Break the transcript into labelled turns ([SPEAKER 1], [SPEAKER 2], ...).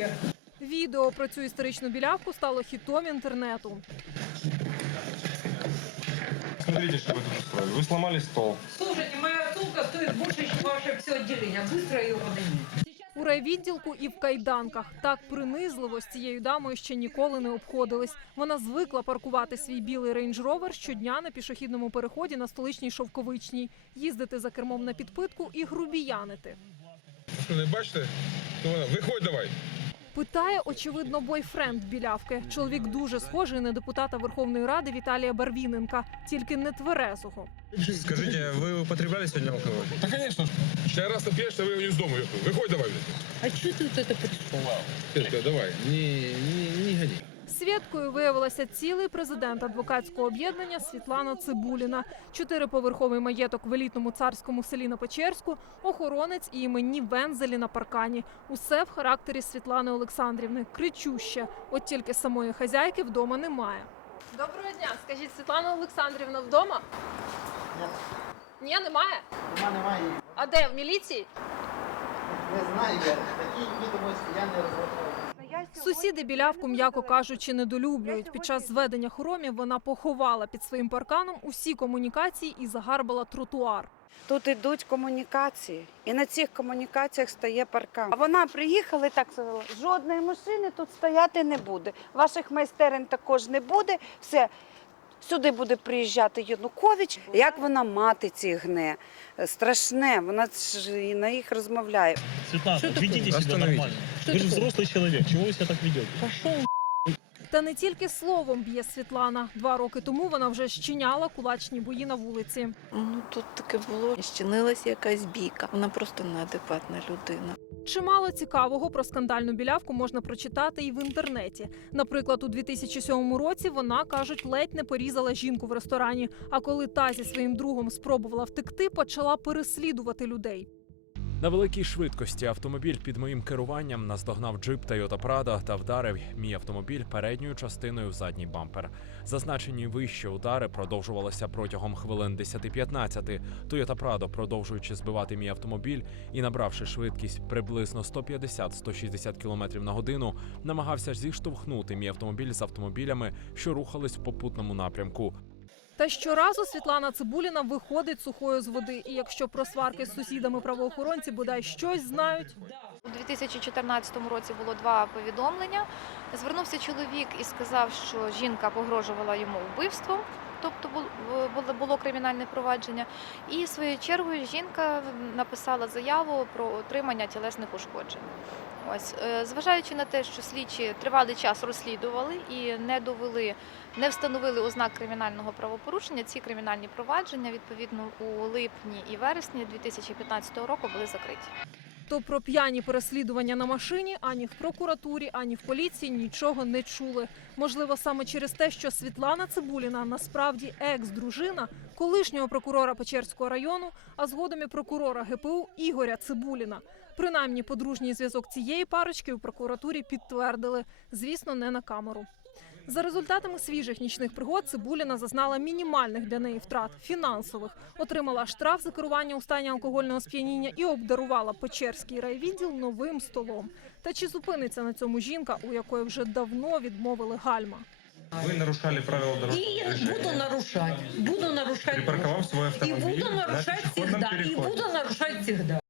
[SPEAKER 1] вообще.
[SPEAKER 2] Відео про цю історичну білявку стало хітом інтернету.
[SPEAKER 3] Смотрите, что вы тут устроили. Вы сломали стол.
[SPEAKER 1] Слушайте, моя сумка стоит больше, чем ваше все отделение. Быстро ее поднимите.
[SPEAKER 2] У райвідділку і в кайданках так принизливо з цією дамою ще ніколи не обходились. Вона звикла паркувати свій білий рейндж-ровер щодня на пішохідному переході на столичній шовковичній, їздити за кермом на підпитку і грубіянити.
[SPEAKER 4] Що не бачите? То вона, виходь давай.
[SPEAKER 2] Питає, очевидно, бойфренд білявки. Чоловік дуже схожий на депутата Верховної Ради Віталія Барвіненка, тільки не тверезого.
[SPEAKER 5] Скажите, вы употребляли сегодня алкоголь?
[SPEAKER 3] Да, конечно.
[SPEAKER 4] Ще раз нап'єшся, ви з дому. Виходь давай.
[SPEAKER 1] А что ты вот это пришел?
[SPEAKER 4] Петька, давай. Не, не, не гони.
[SPEAKER 2] Свідкою виявилася цілий президент адвокатського об'єднання Світлана Цибуліна. Чотириповерховий маєток в елітному царському селі на Печерську, охоронець і іменні вензелі на паркані. Усе в характері Світлани Олександрівни. Кричуще. От тільки самої хазяйки вдома немає. Доброго дня. Скажіть, Світлана Олександрівна вдома? Ні, немає.
[SPEAKER 6] Нема, немає.
[SPEAKER 2] А де? В міліції?
[SPEAKER 6] Не знаю я. Такі відомості я не розраховую.
[SPEAKER 2] Сусіди білявку, м'яко кажучи, недолюблюють. Під час зведення хоромів вона поховала під своїм парканом усі комунікації і загарбала тротуар.
[SPEAKER 7] Тут йдуть комунікації, і на цих комунікаціях стає паркан. А вона приїхала і так сказала: жодної машини тут стояти не буде. Ваших майстерень також не буде. Все. Сюди буде приїжджати Янукович. Як вона мати ці гне? Страшне, вона ж і на їх розмовляє.
[SPEAKER 8] Светлана,
[SPEAKER 1] Что такое?
[SPEAKER 8] ведите себя
[SPEAKER 5] Остановите.
[SPEAKER 8] нормально.
[SPEAKER 1] Что
[SPEAKER 8] Вы же
[SPEAKER 1] такое?
[SPEAKER 8] взрослый человек, чего вы себя так ведете?
[SPEAKER 1] Пошел
[SPEAKER 2] Та не тільки словом б'є Світлана. Два роки тому вона вже щиняла кулачні бої на вулиці.
[SPEAKER 9] Ну тут таке було. Щинилася якась бійка. Вона просто неадекватна людина.
[SPEAKER 2] Чимало цікавого про скандальну білявку можна прочитати і в інтернеті. Наприклад, у 2007 році вона кажуть, ледь не порізала жінку в ресторані. А коли та зі своїм другом спробувала втекти, почала переслідувати людей.
[SPEAKER 10] На великій швидкості автомобіль під моїм керуванням наздогнав джип Toyota Prado та вдарив мій автомобіль передньою частиною в задній бампер. Зазначені вище удари продовжувалися протягом хвилин 10-15. Toyota Prado, продовжуючи збивати мій автомобіль і набравши швидкість приблизно 150-160 км на годину, намагався зіштовхнути мій автомобіль з автомобілями, що рухались в попутному напрямку.
[SPEAKER 2] Та щоразу Світлана Цибуліна виходить сухою з води. І якщо про сварки з сусідами правоохоронці бодай щось знають,
[SPEAKER 11] У 2014 році було два повідомлення. Звернувся чоловік і сказав, що жінка погрожувала йому вбивством, тобто бу- було, було кримінальне провадження. І своєю чергою жінка написала заяву про отримання тілесних ушкоджень. Ось, е, зважаючи на те, що слідчі тривалий час розслідували і не довели, не встановили ознак кримінального правопорушення, ці кримінальні провадження відповідно у липні і вересні 2015 року були закриті.
[SPEAKER 2] То про п'яні переслідування на машині ані в прокуратурі, ані в поліції нічого не чули. Можливо, саме через те, що Світлана Цибуліна насправді екс-дружина колишнього прокурора Печерського району, а згодом і прокурора ГПУ Ігоря Цибуліна. Принаймні, подружній зв'язок цієї парочки у прокуратурі підтвердили, звісно, не на камеру. За результатами свіжих нічних пригод Цибуліна зазнала мінімальних для неї втрат фінансових, отримала штраф за керування у стані алкогольного сп'яніння і обдарувала Печерський райвідділ новим столом. Та чи зупиниться на цьому жінка, у якої вже давно відмовили гальма?
[SPEAKER 3] Вы нарушали правила
[SPEAKER 1] И
[SPEAKER 3] дорожного
[SPEAKER 1] буду
[SPEAKER 3] движения.
[SPEAKER 1] нарушать. Буду нарушать.
[SPEAKER 3] Припарковав свой
[SPEAKER 1] И
[SPEAKER 3] автомобиль
[SPEAKER 1] буду
[SPEAKER 3] на
[SPEAKER 1] нарушать
[SPEAKER 3] пешеходном
[SPEAKER 1] всегда. И буду нарушать всегда.